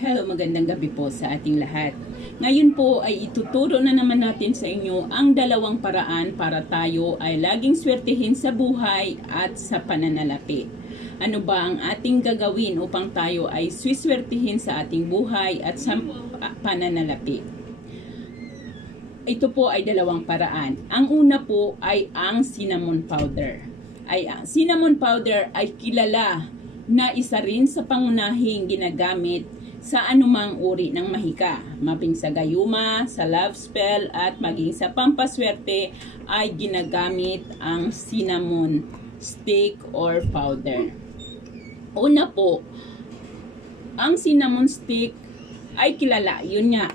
Hello, magandang gabi po sa ating lahat. Ngayon po ay ituturo na naman natin sa inyo ang dalawang paraan para tayo ay laging swertihin sa buhay at sa pananalapi. Ano ba ang ating gagawin upang tayo ay swiswertihin sa ating buhay at sa pananalapi? Ito po ay dalawang paraan. Ang una po ay ang cinnamon powder. Ang cinnamon powder ay kilala na isa rin sa pangunahing ginagamit sa anumang uri ng mahika, maping sa gayuma, sa love spell, at maging sa pampaswerte ay ginagamit ang cinnamon stick or powder. Una po, ang cinnamon stick ay kilala, yun nga.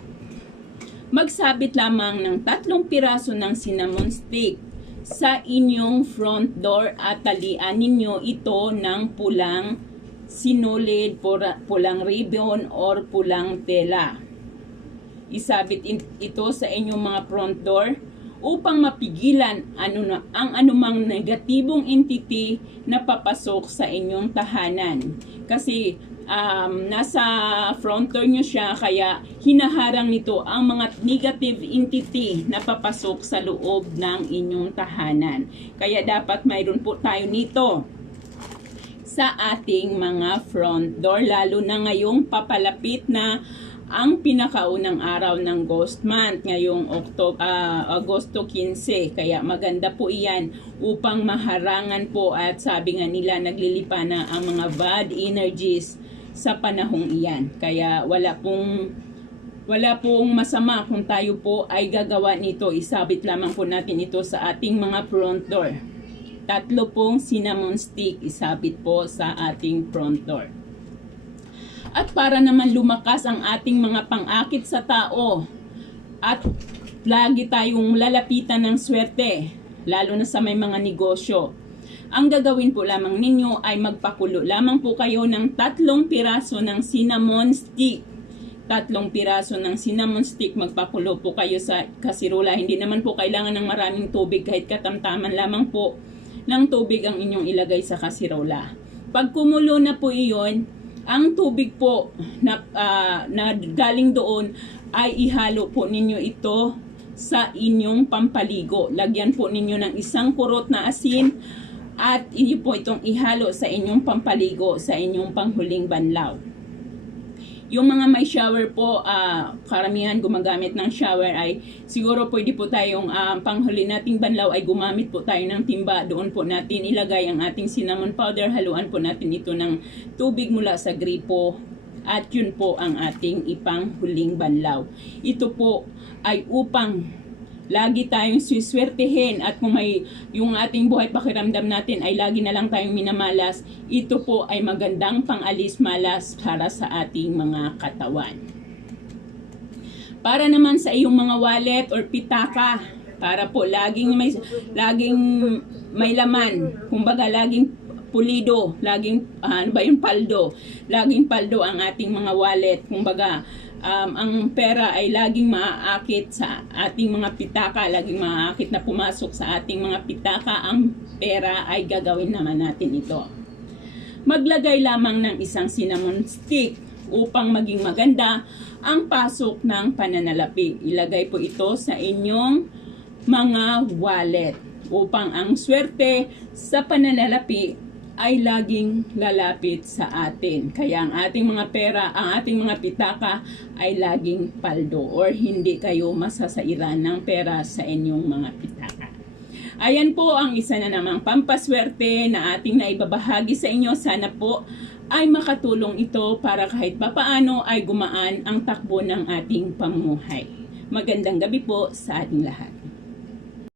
Magsabit lamang ng 3 piraso ng cinnamon stick sa inyong front door at talian ninyo ito ng pulang sinulid, pulang ribbon or pulang tela. Isabit ito sa inyong mga front door upang mapigilan ang anumang negatibong entity na papasok sa inyong tahanan. Kasi nasa front door nyo siya, kaya hinaharang nito ang mga negative entity na papasok sa loob ng inyong tahanan. Kaya dapat mayroon po tayo nito sa ating mga front door, lalo na ngayong papalapit na ang pinakaunang araw ng Ghost Month, ngayong Agosto 15. Kaya maganda po iyan upang maharangan po, at sabi nga nila naglilipa na ang mga bad energies sa panahong iyan. Kaya wala pong masama kung tayo po ay gagawa nito. Isabit lamang po natin ito sa ating mga front door. 3 pong cinnamon stick isabit po sa ating front door. At para naman lumakas ang ating mga pang-akit sa tao at lagi tayong lalapitan ng swerte, lalo na sa may mga negosyo, ang gagawin po lamang ninyo ay magpakulo lamang po kayo ng 3 piraso ng cinnamon stick. 3 piraso ng cinnamon stick, magpakulo po kayo sa kasirola. Hindi naman po kailangan ng maraming tubig, kahit katamtaman lamang po ng tubig ang inyong ilagay sa kasirola. Pag kumulo na po iyon, ang tubig po na galing doon ay ihalo po ninyo ito sa inyong pampaligo. Lagyan po ninyo ng 1 kurot na asin at inyo po itong ihalo sa inyong pampaligo, sa inyong panghuling banlaw. Yung mga may shower po, karamihan gumagamit ng shower, ay siguro pwede po tayong panghuli nating banlaw ay gumamit po tayo ng timba. Doon po natin ilagay ang ating cinnamon powder. Haluan po natin ito ng tubig mula sa gripo. At yun po ang ating ipanghuling banlaw. Ito po ay upang lagi tayong siswertehin, at kung may yung ating buhay pakiramdam natin ay lagi na lang tayong minamalas, ito po ay magandang pangalis malas para sa ating mga katawan. Para naman sa iyong mga wallet or pitaka, para po laging may laman, kumbaga laging pulido, laging paldo, laging paldo ang ating mga wallet. Kumbaga ang pera ay laging maaakit sa ating mga pitaka, laging maaakit na pumasok sa ating mga pitaka ang pera, ay gagawin naman natin ito. Maglagay lamang ng 1 cinnamon stick upang maging maganda ang pasok ng pananalapi. Ilagay po ito sa inyong mga wallet upang ang swerte sa pananalapi ay laging lalapit sa atin. Kaya ang ating mga pera, ang ating mga pitaka ay laging paldo, or hindi kayo masasairan ng pera sa inyong mga pitaka. Ayan po ang isa na namang pampaswerte na ating naibabahagi sa inyo. Sana po ay makatulong ito para kahit papaano ay gumaan ang takbo ng ating pamumuhay. Magandang gabi po sa ating lahat.